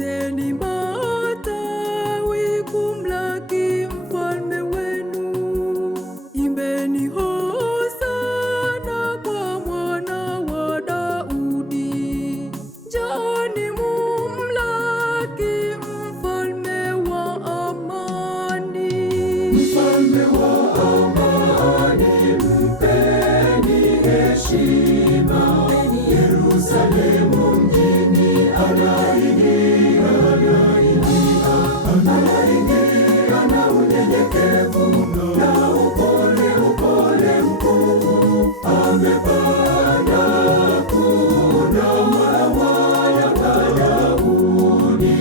Kuteni matawi kumlaki mfalme wenu. Imbeni hosana kwa mwana wa Daudi. Njooni mumlaki mfalme wa amani. Mfalme wa amani, mpeni heshima. Yerusalemu mjini anaingia na unyenyekevu na upole mkuu. Amepanda kuna mwana wa Daudi.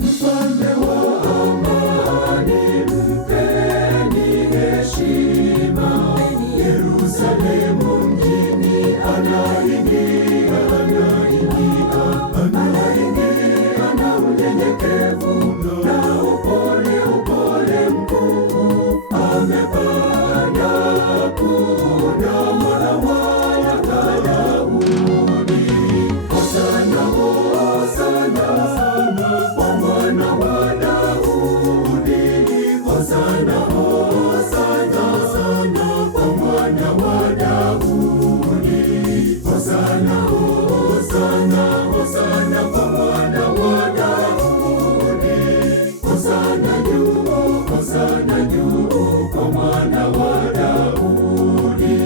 Mfalme wa amani, mpeni heshima. Yerusalemu mjini anaingia na unyenyekevu na upole mkuu. Amepanda kuna mwana wa Daudi. Hosana, hosana kwa mwana wa Daudi. Hosana, hosana kwa mwana wa Daudi. Hosana, hosana kwa mwana wa Daudi. Hosana juu kwa mwana wa Daudi.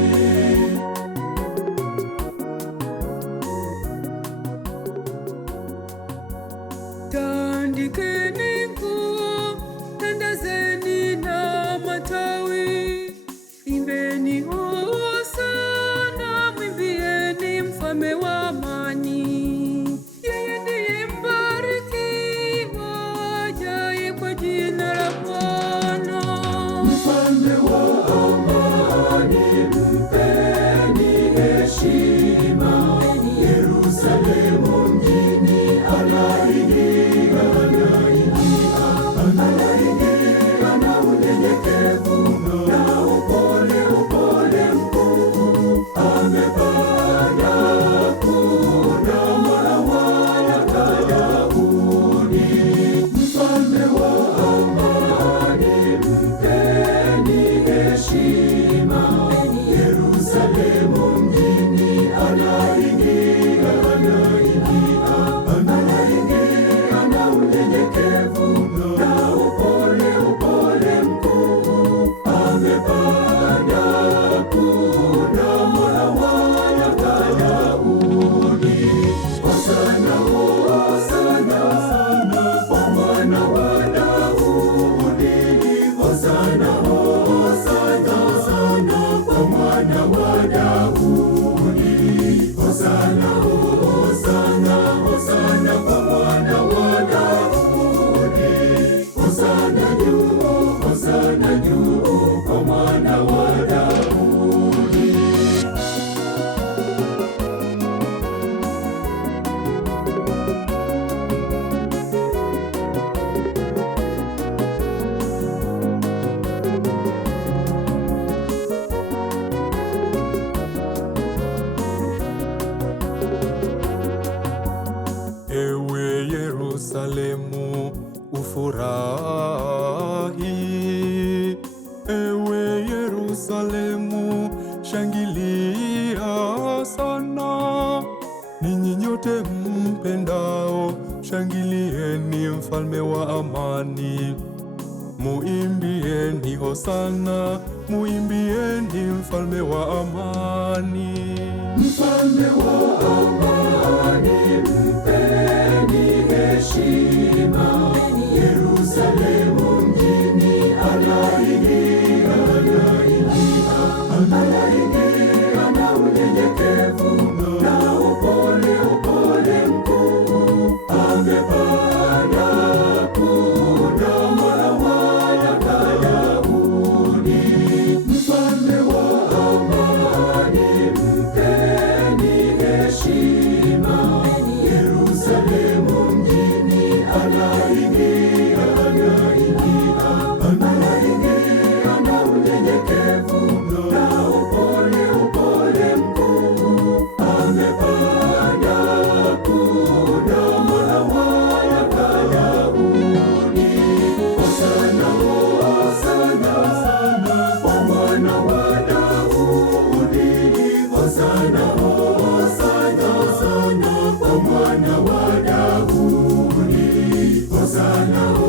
Tandikeni nguo, tandazeni na matawi. Imbeni hosana, mwimbieni mfalme wa amani. Yeye ndiye mbarikiwa ajaye kwa jina la Bwana. Mfalme wa amani, mpeni heshima. Yerusalemu mjini anaingia na unyenyekevu na upole mkuu. Amepanda kuna mwana wa Daudi. Mfalme wa amani, mpeni heshima. Yerusalemu mjini anaingia na unyenyekevu na upole mkuu. Amepanda kuna mwana wa Daudi. Hosana, hosana kwa mwana wa Daudi. Hosana, hosana kwa mwana wa Daudi. Hosana, hosana kwa mwana wa Daudi. Hosana juu kwa mwana wa Daudi. Ewe Yerusalemu, ufurahi. Ewe Yerusalemu, shangilia sana. Ninyi nyote mpendao, shangilieni mfalme wa amani. Muimbieni hosana, muimbieni mfalme wa amani. Mfalme wa amani, mpeni heshima. Yerusalemu mjini anaingia na unyenyekevu na upole mkuu. Amepanda kuna mwana wa Daudi. Mfalme wa amani, mpeni heshima. Yerusalemu mjini Hosana,